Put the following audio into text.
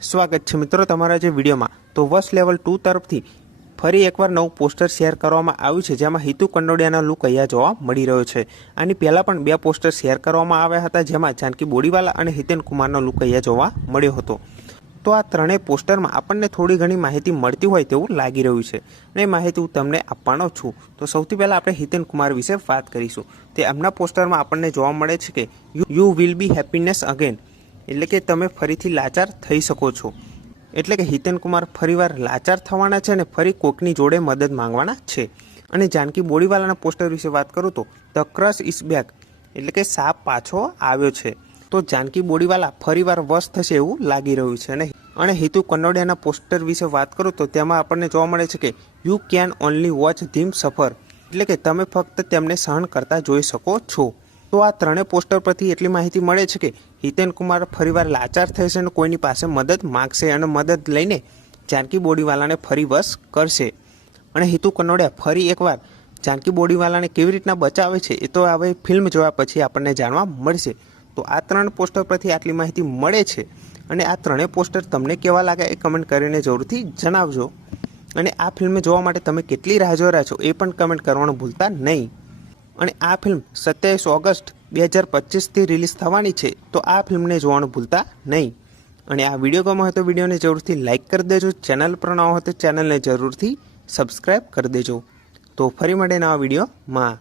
સ્વાગત છે મિત્રો તમારા જે વિડીયોમાં। તો વશ લેવલ 2 તરફથી ફરી એકવાર નવું પોસ્ટર શેર કરવામાં આવ્યું છે, જેમાં હિતુ કંડોડિયાનો લુક અહીંયા જોવા મળી રહ્યો છે। આની પહેલાં પણ બે પોસ્ટર શેર કરવામાં આવ્યા હતા, જેમાં જાનકી બોડીવાલા અને હિતેન કુમારનો લુક અહીંયા જોવા મળ્યો હતો। તો આ ત્રણેય પોસ્ટરમાં આપણને થોડી ઘણી માહિતી મળતી હોય તેવું લાગી રહ્યું છે, અને એ માહિતી હું તમને આપવાનો છું। તો સૌથી પહેલાં આપણે હિતેન કુમાર વિશે વાત કરીશું। તે એમના પોસ્ટરમાં આપણને જોવા મળે છે કે you will be happiness again, એટલે કે તમે ફરીથી લાચાર થઈ શકો છો। એટલે કે હિતેન કુમાર ફરીવાર લાચાર થવાના છે અને ફરી કોકની જોડે મદદ માંગવાના છે। અને જાનકી બોડીવાલાના પોસ્ટર વિશે વાત કરું તો ધ ક્રશ ઇઝ બેક, એટલે કે સાપ પાછો આવ્યો છે। તો જાનકી બોડીવાલા ફરીવાર વશ થશે એવું લાગી રહ્યું છે। અને હિતુ કંડોડિયાના પોસ્ટર વિશે વાત કરું તો તેમાં આપણને જોવા મળે છે કે you can only watch them સફર, એટલે કે તમે ફક્ત તેમને સહન કરતા જોઈ શકો છો। તો આ ત્રણેય પોસ્ટર પરથી એટલી માહિતી મળે છે કે હિતેન કુમાર ફરીવાર લાચાર થશે અને કોઈની પાસે મદદ માગશે અને મદદ લઈને જાનકી બોડીવાલાને ફરી વશ કરશે। અને હિતુ કંડોડિયા ફરી એકવાર જાનકી બોડીવાલાને કેવી રીતના બચાવે છે એ તો હવે ફિલ્મ જોયા પછી આપણને જાણવા મળશે। તો આ ત્રણ પોસ્ટર પરથી આટલી માહિતી મળે છે, અને આ ત્રણેય પોસ્ટર તમને કેવા લાગે એ કમેન્ટ કરીને જરૂરથી જણાવજો। અને આ ફિલ્મ જોવા માટે તમે કેટલી રાહ જોઈ રહ્યા છો એ પણ કમેન્ટ કરવાનું ભૂલતા નહીં। અને આ ફિલ્મ 27 ઓગસ્ટ 2025થી રિલીઝ થવાની છે, તો આ ફિલ્મને જોવાનું ભૂલતા નહીં। અને આ વિડીયો ગમ્યો હોય તો વિડીયોને જરૂરથી લાઇક કરી દેજો, ચેનલ પર ન હોય તો ચેનલને જરૂરથી સબસ્ક્રાઈબ કરી દેજો। તો ફરી મળે નવા વિડીયોમાં।